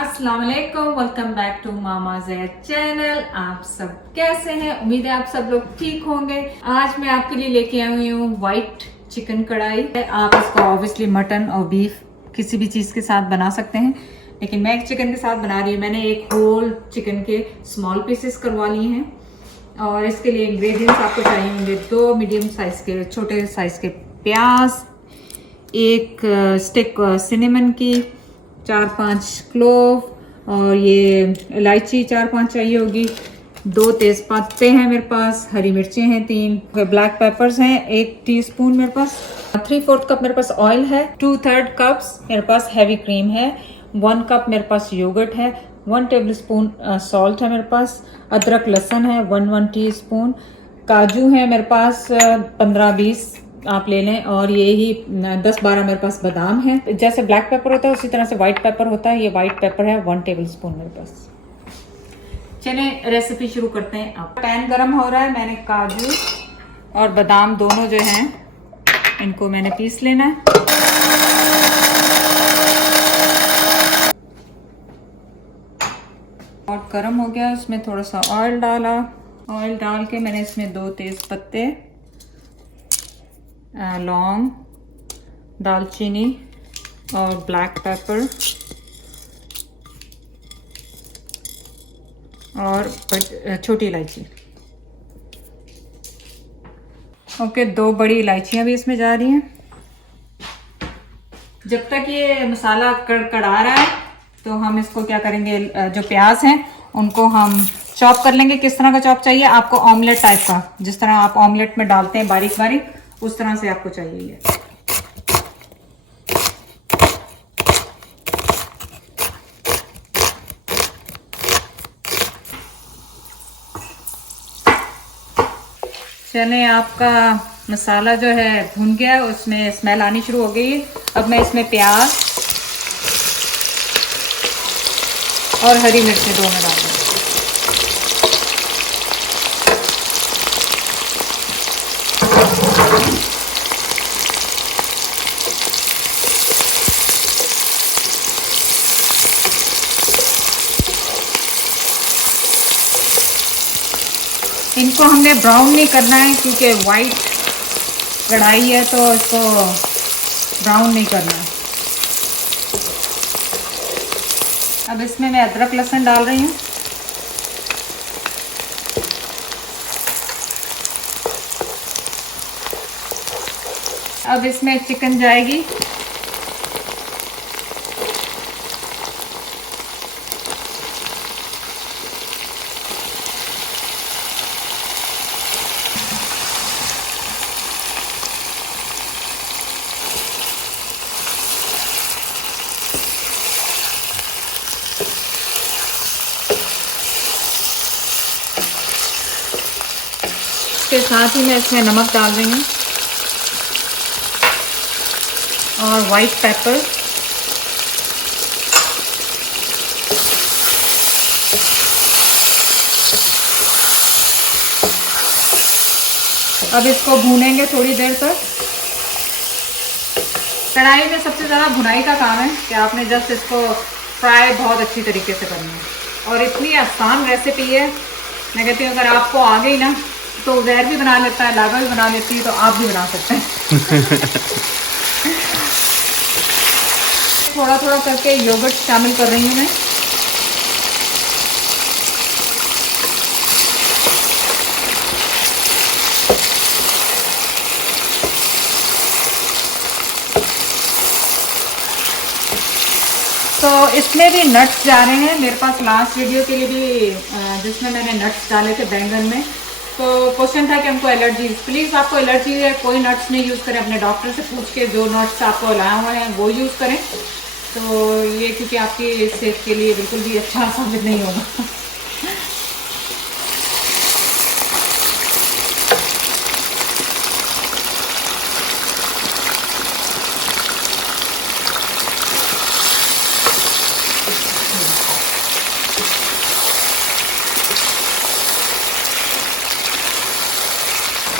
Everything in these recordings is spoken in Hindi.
अस्सलाम वालेकुम, welcome back to Mama Zaiya channel. आप सब कैसे हैं? उम्मीद है आप सब लोग ठीक होंगे। आज मैं आपके लिए लेके आई हुई हूँ व्हाइट चिकन कढ़ाई। आप इसको ऑब्वियसली मटन और बीफ किसी भी चीज़ के साथ बना सकते हैं, लेकिन मैं एक चिकन के साथ बना रही हूँ। मैंने एक होल चिकन के स्मॉल पीसेस करवा लिए हैं और इसके लिए इंग्रेडिएंट्स आपको चाहिए होंगे 2 मीडियम साइज के छोटे साइज के प्याज, एक स्टिक सिनेमन की, 4-5 क्लोव और ये इलायची 4-5 चाहिए होगी, 2 तेज पत्ते हैं मेरे पास, हरी मिर्चें हैं 3, ब्लैक पेपर्स हैं 1 टीस्पून मेरे पास, 3/4 कप मेरे पास ऑयल है, 2/3 कप्स मेरे पास हैवी क्रीम है, 1 कप मेरे पास योगर्ट है, 1 टेबलस्पून सॉल्ट है मेरे पास, अदरक लहसुन है 1 टीस्पून, काजू है मेरे पास 15-20 आप ले लें, और ये ही 10-12 मेरे पास बादाम है। जैसे ब्लैक पेपर होता है उसी तरह से व्हाइट पेपर होता है, ये व्हाइट पेपर है 1 टेबलस्पून मेरे पास। चलें रेसिपी शुरू करते हैं। अब पैन गरम हो रहा है, मैंने काजू और बादाम दोनों जो हैं इनको मैंने पीस लेना है। और गरम हो गया, उसमें थोड़ा सा ऑयल डाला, ऑयल डाल के मैंने इसमें 2 तेज पत्ते, लौंग, दालचीनी और ब्लैक पेपर और छोटी इलायची। ओके, 2 बड़ी इलायचियां भी इसमें जा रही हैं। जब तक ये मसाला कड़कड़ा रहा है तो हम इसको क्या करेंगे, जो प्याज हैं उनको हम चॉप कर लेंगे। किस तरह का चॉप चाहिए आपको? ऑमलेट टाइप का, जिस तरह आप ऑमलेट में डालते हैं बारीक बारीक, उस तरह से आपको चाहिए ये। चने आपका मसाला जो है भुन गया, उसमें स्मेल आनी शुरू हो गई है। अब मैं इसमें प्याज और हरी मिर्चें दोनों डाल दूँगी। इनको हमने ब्राउन नहीं करना है क्योंकि वाइट कढ़ाई है तो इसको ब्राउन नहीं करना है। अब इसमें मैं अदरक लहसुन डाल रही हूँ। अब इसमें चिकन जाएगी। इसके साथ ही मैं इसमें नमक डाल रही हूँ और वाइट पेपर, अब इसको भूनेंगे थोड़ी देर तक। कढ़ाई में सबसे ज़्यादा भुनाई का काम है कि आपने जस्ट इसको फ्राई बहुत अच्छी तरीके से करना है। और इतनी आसान रेसिपी है, मैं कहती हूँ अगर आपको आ गई ना तो उज़ैर भी बना लेता है, लागा भी बना लेती है, तो आप भी बना सकते हैं। थोड़ा थोड़ा करके योगर्ट शामिल कर रही हूँ मैं। तो इसमें भी नट्स जा रहे हैं मेरे पास। लास्ट वीडियो के लिए भी जिसमें मैंने नट्स डाले थे बैंगन में, तो क्वेश्चन था कि हमको एलर्जी, प्लीज़ आपको एलर्जी है कोई नट्स नहीं यूज़ करें, अपने डॉक्टर से पूछ के जो नट्स आपको अलाया हुए हैं वो यूज़ करें। तो ये क्योंकि आपकी सेहत के लिए बिल्कुल भी अच्छा साबित नहीं होगा।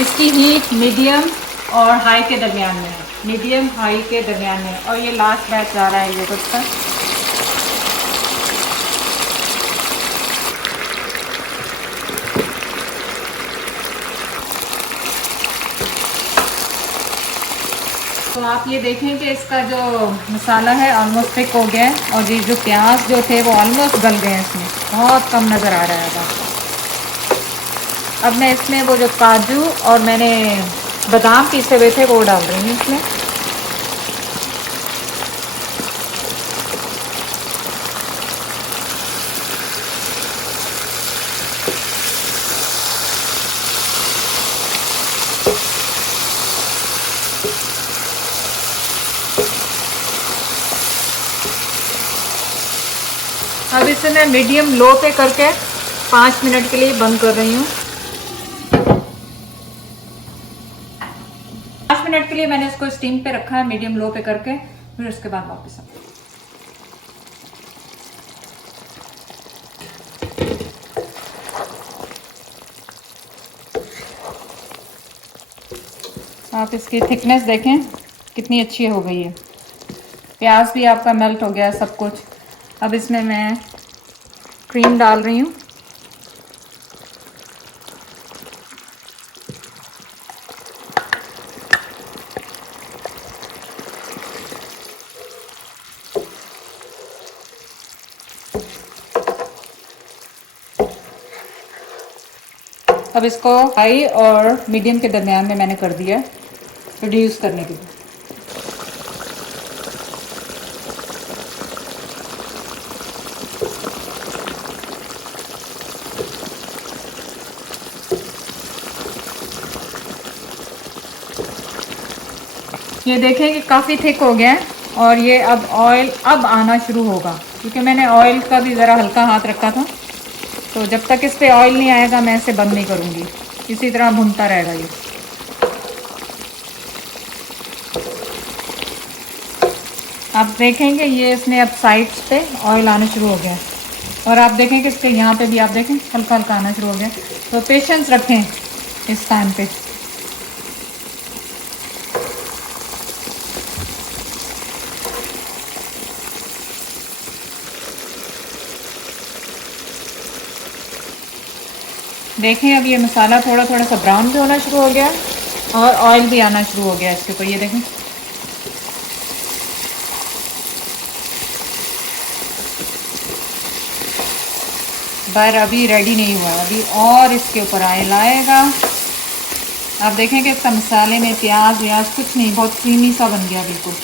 इसकी हीट मीडियम और हाई के दरमियान में है, मीडियम हाई के दरमियान में। और ये लास्ट बैच जा रहा है योगर्ट का। आप ये देखें कि इसका जो मसाला है ऑलमोस्ट थिक हो गया है और ये जो प्याज जो थे वो ऑलमोस्ट गल गए हैं, इसमें बहुत कम नज़र आ रहा है अब मैं इसमें वो जो काजू और मैंने बादाम पीसे हुए थे वो डाल रही हूँ इसमें। अब इसे मैं मीडियम लो पे करके 5 मिनट के लिए बंद कर रही हूँ। 5 मिनट के लिए मैंने इसको स्टीम पे रखा है मीडियम लो पे करके, फिर उसके बाद वापस आप इसकी थिकनेस देखें कितनी अच्छी हो गई है। प्याज भी आपका मेल्ट हो गया है सब कुछ। अब इसमें मैं क्रीम डाल रही हूँ। अब इसको हाई और मीडियम के दरमियान में मैंने कर दिया रिड्यूस करने के लिए। ये देखें कि काफ़ी थिक हो गया है और ये अब ऑयल अब आना शुरू होगा, क्योंकि मैंने ऑयल का भी ज़रा हल्का हाथ रखा था। तो जब तक इस पे ऑयल नहीं आएगा मैं इसे बंद नहीं करूँगी, इसी तरह भुनता रहेगा ये। आप देखेंगे ये इसमें अब साइड्स पे ऑयल आना शुरू हो गया है और आप देखें कि इसके यहाँ पे भी आप देखें हल्का हल्का आना शुरू हो गया। तो पेशेंस रखें इस टाइम पे। देखें अब ये मसाला थोड़ा थोड़ा सा ब्राउन भी होना शुरू हो गया और ऑयल भी आना शुरू हो गया इसके ऊपर, ये देखें। पर अभी रेडी नहीं हुआ, अभी और इसके ऊपर ऑयल आएगा। आप देखें कि इसका मसाले में प्याज व्याज कुछ नहीं, बहुत क्रीमी सा बन गया बिल्कुल।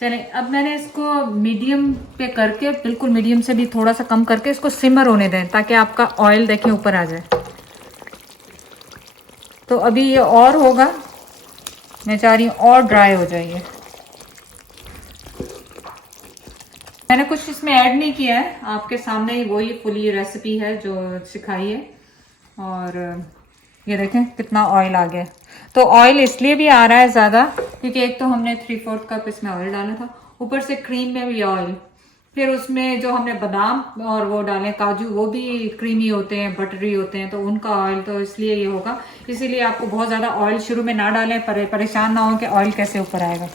चले अब मैंने इसको मीडियम पे करके, बिल्कुल मीडियम से भी थोड़ा सा कम करके इसको सिमर होने दें ताकि आपका ऑयल देखें ऊपर आ जाए। तो अभी ये और होगा, मैं चाह रही हूँ और ड्राई हो जाइए। मैंने कुछ इसमें ऐड नहीं किया है, आपके सामने ही वही पूरी रेसिपी है जो सिखाई है। और ये देखें कितना ऑयल आ गया। तो ऑयल इसलिए भी आ रहा है ज़्यादा क्योंकि एक तो हमने 3/4 कप इसमें ऑयल डाला था, ऊपर से क्रीम में भी ऑयल, फिर उसमें जो हमने बादाम और वो डाले काजू वो भी क्रीमी होते हैं, बटरी होते हैं, तो उनका ऑयल तो इसलिए ये होगा। इसीलिए आपको बहुत ज़्यादा ऑयल शुरू में ना डालें, परेशान ना हो कि ऑयल कैसे ऊपर आएगा।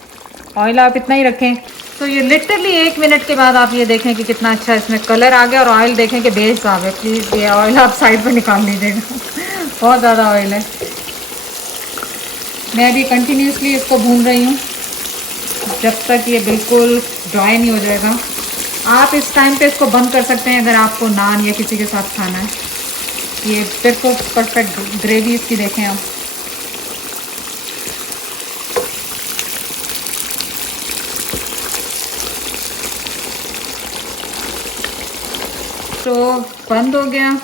ऑयल आप इतना ही रखें। तो ये लिटरली 1 मिनट के बाद आप ये देखें कि कितना अच्छा इसमें कलर आ गया और ऑयल देखें कि बेस आ गया। प्लीज़ ये ऑयल आप साइड पर निकाल लीजिएगा बहुत ज़्यादा ऑयल है। मैं अभी कंटिन्यूसली इसको भून रही हूँ जब तक ये बिल्कुल ड्राई नहीं हो जाएगा। आप इस टाइम पे इसको बंद कर सकते हैं अगर आपको नान या किसी के साथ खाना है। ये बिल्कुल परफेक्ट ग्रेवी इसकी देखें आप। तो बंद हो गया।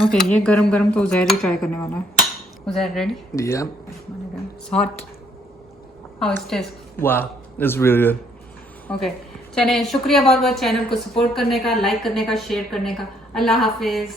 ओके, ये गरम गरम तो उज़ैर ही ट्राई करने वाला है। Uzair ready? Yeah. It's hot. How it tastes? Wow. It's really good. Okay, चलिए शुक्रिया बहुत बहुत चैनल को सपोर्ट करने का, लाइक करने का, शेयर करने का। अल्लाह हाफिज।